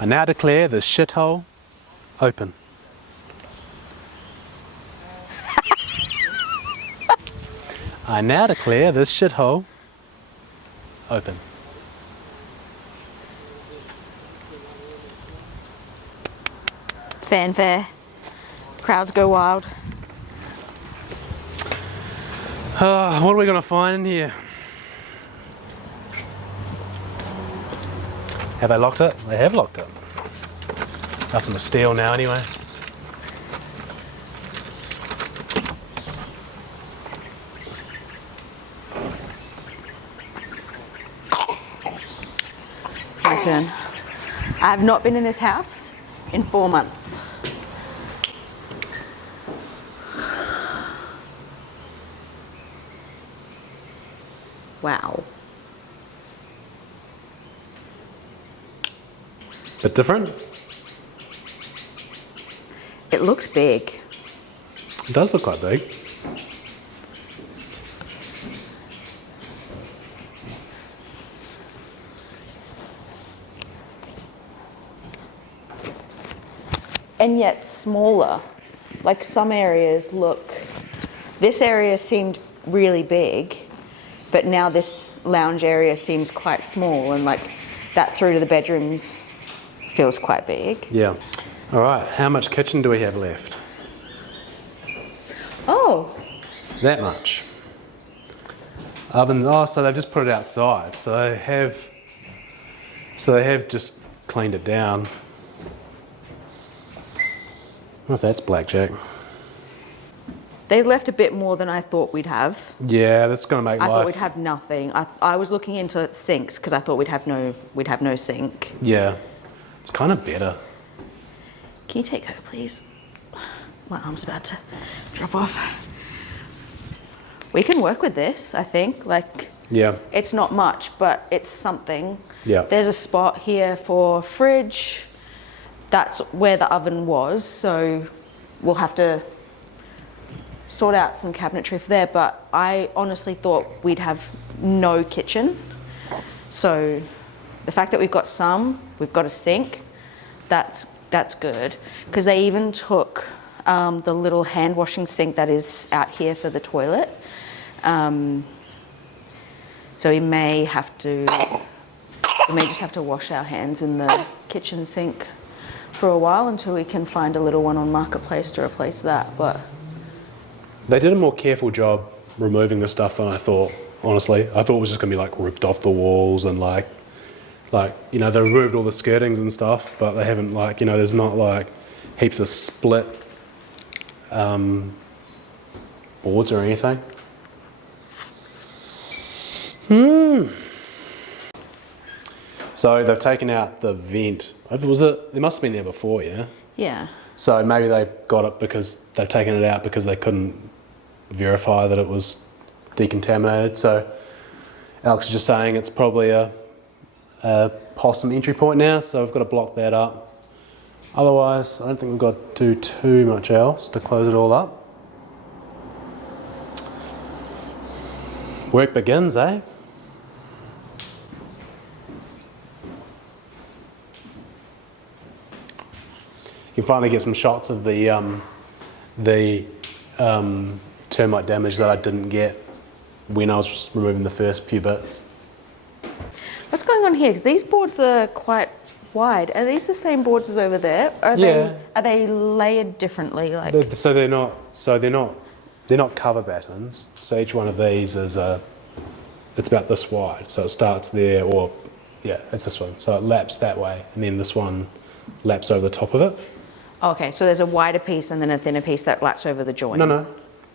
I now declare this shithole open. I now declare this shithole open. Fanfare. Crowds go wild. What are we gonna find in here? Have they locked it? They have locked it. Nothing to steal now anyway. My turn. I have not been in this house in 4 months. Wow. Bit different? It looks big. It does look quite big. And yet smaller. Like some areas look, this area seemed really big, but now this lounge area seems quite small, and like that through to the bedrooms feels quite big. Yeah. All right, how much kitchen do we have left? Oh, That much. Ovens, oh, so they've just put it outside. So they have just cleaned it down. I wonder if that's blackjack. they left a bit more than I thought we'd have. Yeah, that's gonna make I life. thought we'd have nothing. I was looking into sinks because I thought we'd have no sink. Yeah, it's kind of better. Can you take her, please? My arm's about to drop off. We can work with this, I think. Like, Yeah, it's not much, but it's something. yeah. There's a spot here for fridge. That's where the oven was, so we'll have to sort out some cabinetry for there, but I honestly thought we'd have no kitchen. So the fact that we've got a sink, that's good. Because they even took the little hand washing sink that is out here for the toilet. So we may just have to wash our hands in the kitchen sink for a while until we can find a little one on Marketplace to replace that. But They did a more careful job removing the stuff than I thought, honestly. I thought it was just going to be like ripped off the walls and like, you know, they removed all the skirtings and stuff, but they haven't like, you know, there's not like heaps of split boards or anything. So they've taken out the vent. It must have been there before, yeah? yeah. So maybe they've got it because they've taken it out because they couldn't verify that it was decontaminated. So Alex is just saying it's probably a possum entry point now, so we've got to block that up. Otherwise, I don't think we've got to do too much else to close it all up. Work begins, eh? You can finally get some shots of the termite damage that I didn't get when I was removing the first few bits. What's going on here? Because these boards are quite wide. Are these the same boards as over there? Are they layered differently? Like They're not cover battens. So each one of these is it's about this wide. So it starts there, or yeah, it's this one. So it laps that way, and then this one laps over the top of it. okay, so there's a wider piece and then a thinner piece that laps over the joint. No.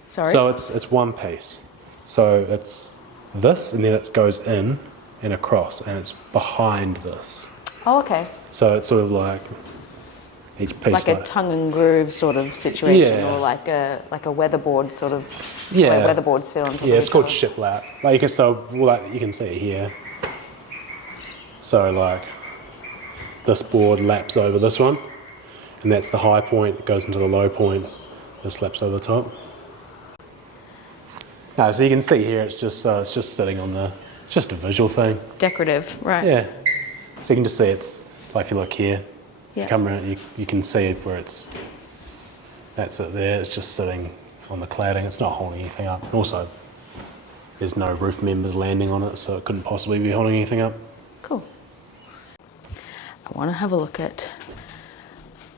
Sorry. So it's one piece. So it's this, and then it goes in and across, and it's behind this. Oh, okay. So it's sort of like each piece, Like a tongue and groove sort of situation, Yeah. or like a weatherboard sort of. Yeah. Where weatherboards sit on top. Yeah, of it's each called other. shiplap. Like you can see it here. So like this board laps over this one, and that's the high point. It goes into the low point. This laps over the top. No, so you can see here. It's just sitting on the. It's just a visual thing. Decorative, right? Yeah. So you can just see it's like if you look here, You come around, you can see it where that's it there. It's just sitting on the cladding. It's not holding anything up. And also, there's no roof members landing on it, so it couldn't possibly be holding anything up. Cool. I want to have a look at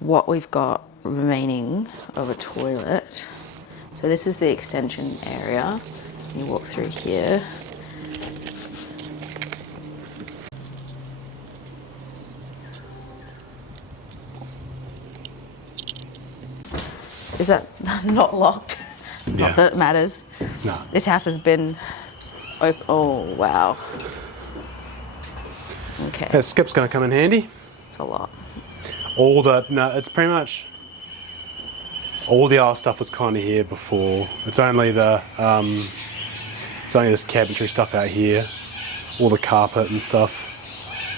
what we've got remaining of a toilet. So this is the extension area. You walk through here. Is that not locked? Yeah. Not that it matters. No. This house has been open. Oh, wow. Okay. That skip's going to come in handy. It's a lot. It's pretty much all the other stuff was kind of here before. It's only this cabinetry stuff out here. All the carpet and stuff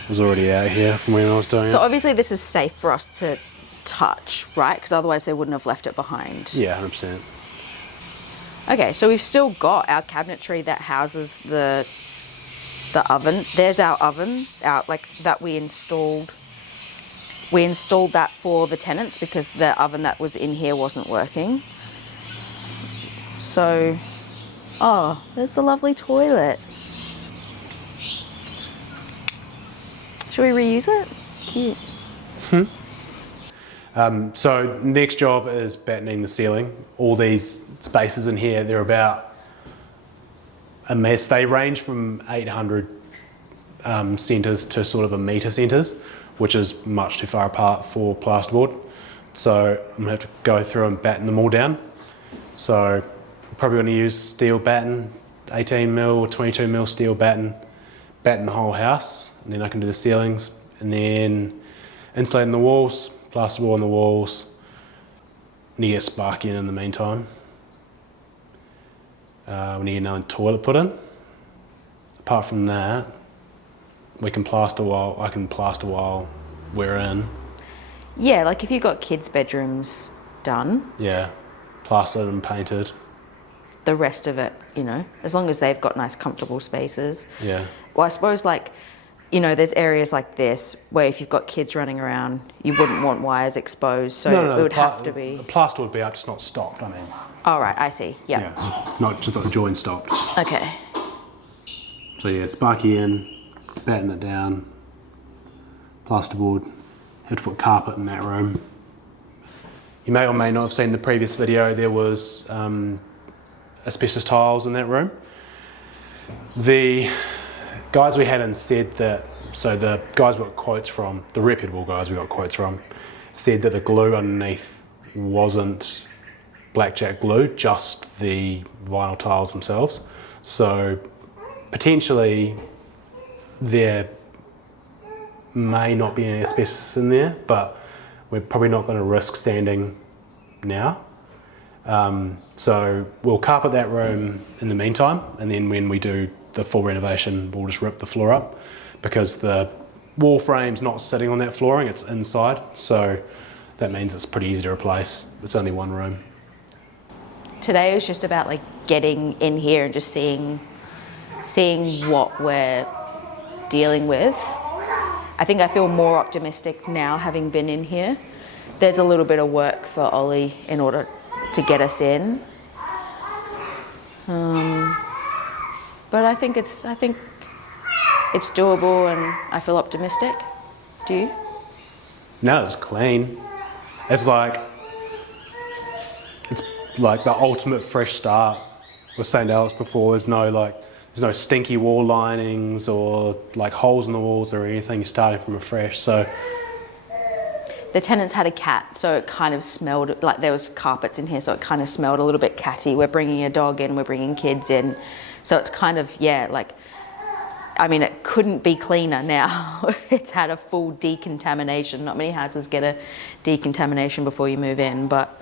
was already out here from when I was doing it. So obviously this is safe for us to touch, right? Because otherwise they wouldn't have left it behind. Yeah, 100%. Okay, so we've still got our cabinetry that houses the oven. There's our oven, that we installed. We installed that for the tenants because the oven that was in here wasn't working. So, oh, there's the lovely toilet. Should we reuse it? Cute. So next job is battening the ceiling. All these spaces in here, they're about a mess. They range from 800 centres to sort of a metre centres, which is much too far apart for plasterboard. So I'm gonna have to go through and batten them all down. So I'm probably gonna use steel batten, 18mm or 22mm steel batten the whole house, and then I can do the ceilings, and then insulating the walls, plasterboard on the walls. Need to get spark in the meantime. We need another toilet put in. Apart from that, I can plaster while we're in. Yeah, like if you've got kids' bedrooms done. Yeah, plastered and painted. The rest of it, as long as they've got nice, comfortable spaces. Yeah. Well, I suppose there's areas like this where if you've got kids running around, you wouldn't want wires exposed, so it would have to be. The plaster would be up, just not stopped. Oh, right, I see. Yep. Yeah, not the joint stopped. Okay. So yeah, sparky in, batten it down, plasterboard. Have to put carpet in that room. You may or may not have seen the previous video. There was asbestos tiles in that room. The guys we had in said that, so the guys we got quotes from, the reputable guys we got quotes from, said that the glue underneath wasn't blackjack glue, just the vinyl tiles themselves. So potentially there may not be any asbestos in there, but we're probably not going to risk sanding now. So we'll carpet that room in the meantime, and then when we do the full renovation, we'll just rip the floor up, because the wall frame's not sitting on that flooring, it's inside, so that means it's pretty easy to replace. It's only one room. Today was just about getting in here and just seeing what we're dealing with. I think I feel more optimistic now having been in here. There's a little bit of work for Ollie in order to get us in. But I think it's doable, and I feel optimistic. Do you? No, it's clean. It's like the ultimate fresh start. I was saying to Alex before, there's no stinky wall linings or holes in the walls or anything. You're starting from afresh. So the tenants had a cat, so it kind of smelled like there was carpets in here, so it kind of smelled a little bit catty. We're bringing a dog in, we're bringing kids in, so it's kind of it couldn't be cleaner now. It's had a full decontamination. Not many houses get a decontamination before you move in, but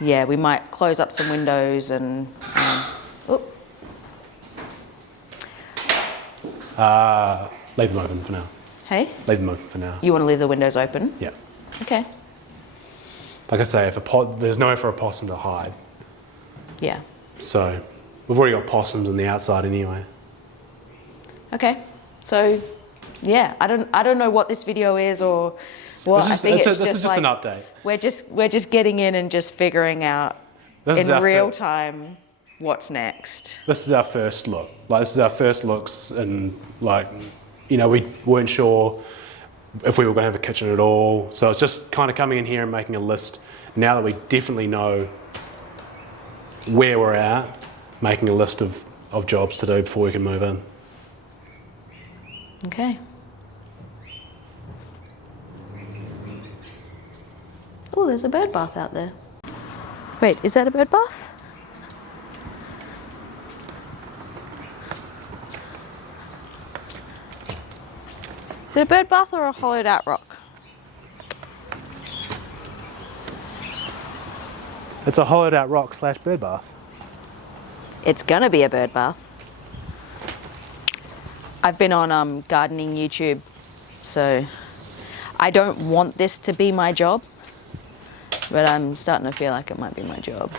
yeah, we might close up some windows and. Leave them open for now. Hey? Leave them open for now. You want to leave the windows open? Yeah. Okay. Like I say, there's nowhere for a possum to hide. Yeah. So we've already got possums on the outside anyway. Okay. So yeah, I don't know what this video is or what. I think This is just an update. We're just getting in and just figuring out in real time what's next. This is our first look. Like, this is our first looks, and like, you know, we weren't sure if we were going to have a kitchen at all. So it's just kind of coming in here and making a list. Now that we definitely know where we're at, making a list of jobs to do before we can move in. Okay. Oh, there's a bird bath out there. Wait, is that a bird bath? Is it a bird bath or a hollowed out rock? It's a hollowed out rock / bird bath. It's gonna be a bird bath. I've been on gardening YouTube, so I don't want this to be my job, but I'm starting to feel like it might be my job.